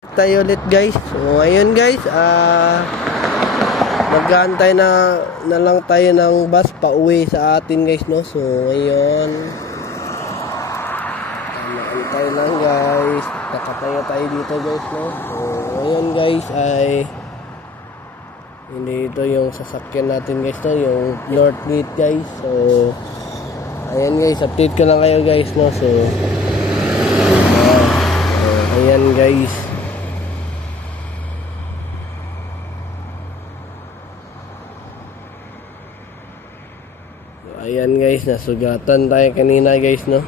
Tayo ulit guys. So ngayon guys, mag-aantay na lang tayo ng bus pauwi sa atin guys, no. So ngayon, naantay lang guys. Nakatayo tayo dito guys, no. So ngayon guys ay hindi ito yung sasakyan natin guys, no, yung Northgate guys. So ayan guys, update ko lang kayo guys, no. So ayan guys. Ayan guys, nasugatan tayo kanina guys, no.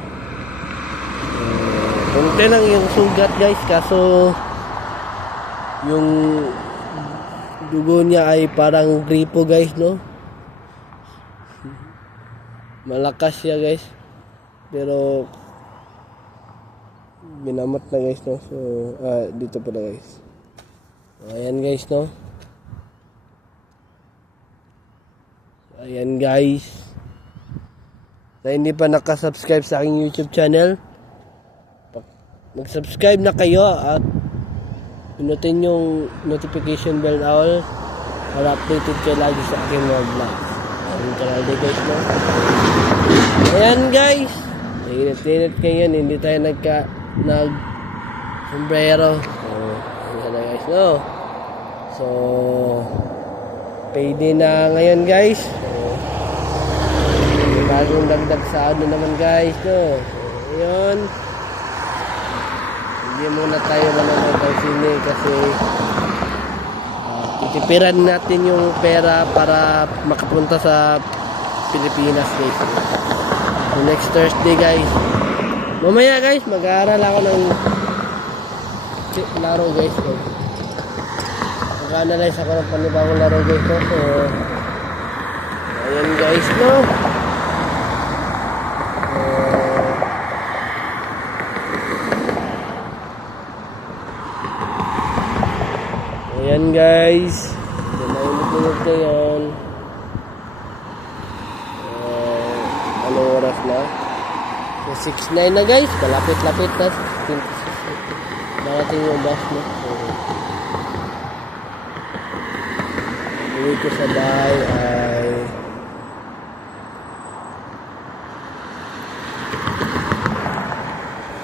Kunti lang yung sugat guys, kaso yung dugo niya ay parang gripo guys, no. Malakas siya guys, pero binamat na guys, no. So dito pala guys. Ayan guys, no. Ayan guys. Na hindi pa nakasubscribe sa aking YouTube channel, mag-subscribe na kayo at pinutin yung notification bell all para updated kayo lagi sa aking mga vlog. Ayan kalali guys, no? Ayan guys, init-init ngayon, hindi tayo sombrero. So ayan na guys, no? So payday na ngayon guys. Bagong dagdag sa ano naman guys, no. So, ayun. Hindi muna tayo manonood ng sine kasi titipiran natin yung pera para makapunta sa Pilipinas guys. So, next Thursday guys. Mamaya guys, mag-aaral ako ng laro guys. So, mag-analyze ako ng panibagong laro guys, no. So, ayan guys, no. Ayan guys, mainit-init na yun. Anong oras na? So 6:09 na guys, malapit-lapit na. Darating yung bus na. So, uwi ko sa bahay ay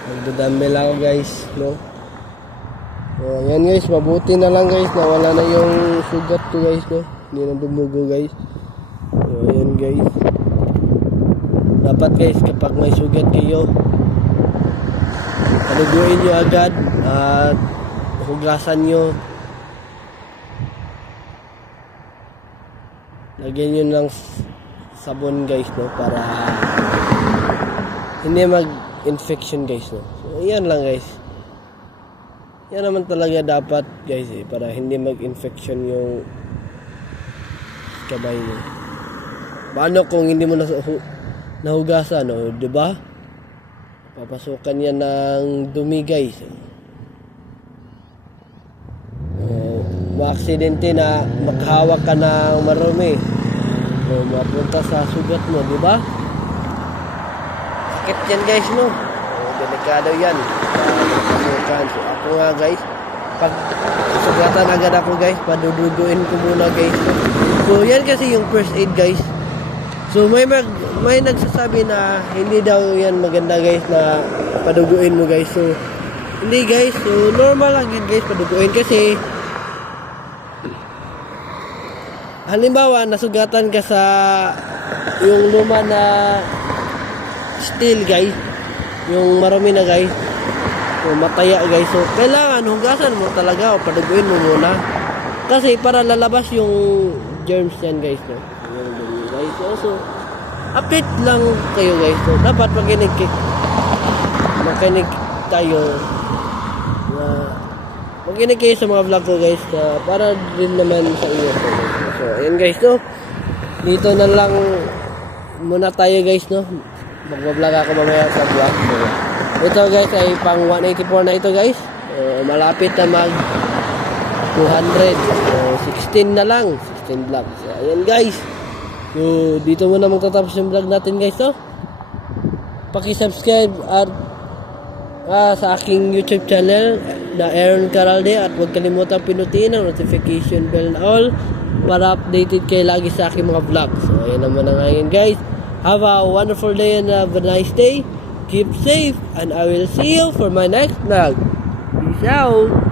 magdadambe lang ako guys, no. So, ayan guys, mabuti na lang guys na wala na yung sugat ko guys, no. Hindi na dumugo guys. So, ayan guys. Dapat guys, kapag may sugat kayo, paluguin nyo agad at hugasan nyo. Lagyan nyo ng sabon guys, no, para hindi mag-infection guys, no. So, ayan lang guys. Yan naman talaga dapat guys, para hindi mag-infection yung kamay niyo. Paano kung hindi mo nahugasan, no? 'Di ba? Papasukan yan ng dumi guys. Maaksidente na maghawak ka ng marumi. So, mapunta sa sugat mo, 'di ba? Sakit yan guys, no? Delikado yan. So ako nga guys, pag sugatan agad ako guys, paduduguin ko muna guys. So yan kasi yung first aid guys. So may nagsasabi na hindi daw yan maganda guys na paduguin mo guys. So hindi guys, so normal lang yan guys paduguin kasi halimbawa nasugatan ka sa yung luma na steel guys, yung marumi na guys, so mataya guys, so kailangan hugasan mo talaga o paduguin mo muna kasi para lalabas yung germs yan guys, no? Yung dumi guys. So update lang kayo guys, so dapat makinig tayo na makinig kayo sa mga vlog ko guys, na para din naman sa iyo. So ayun guys, no, dito na lang muna tayo guys, no. Magbablog ako mamaya sa vlog. So, ito guys ay pang 184 na ito guys. Malapit na mag 200. So, 16 na lang. 16 vlog. So, ayan guys. So, dito muna magtatapos yung vlog natin guys, no. Paki-subscribe at sa aking YouTube channel na Aaron Caralde at huwag kalimutan pinutin ang notification bell na all para updated kayo lagi sa aking mga vlogs. So, ayan naman na ngayon guys. Have a wonderful day and have a nice day. Keep safe and I will see you for my next vlog. Peace out!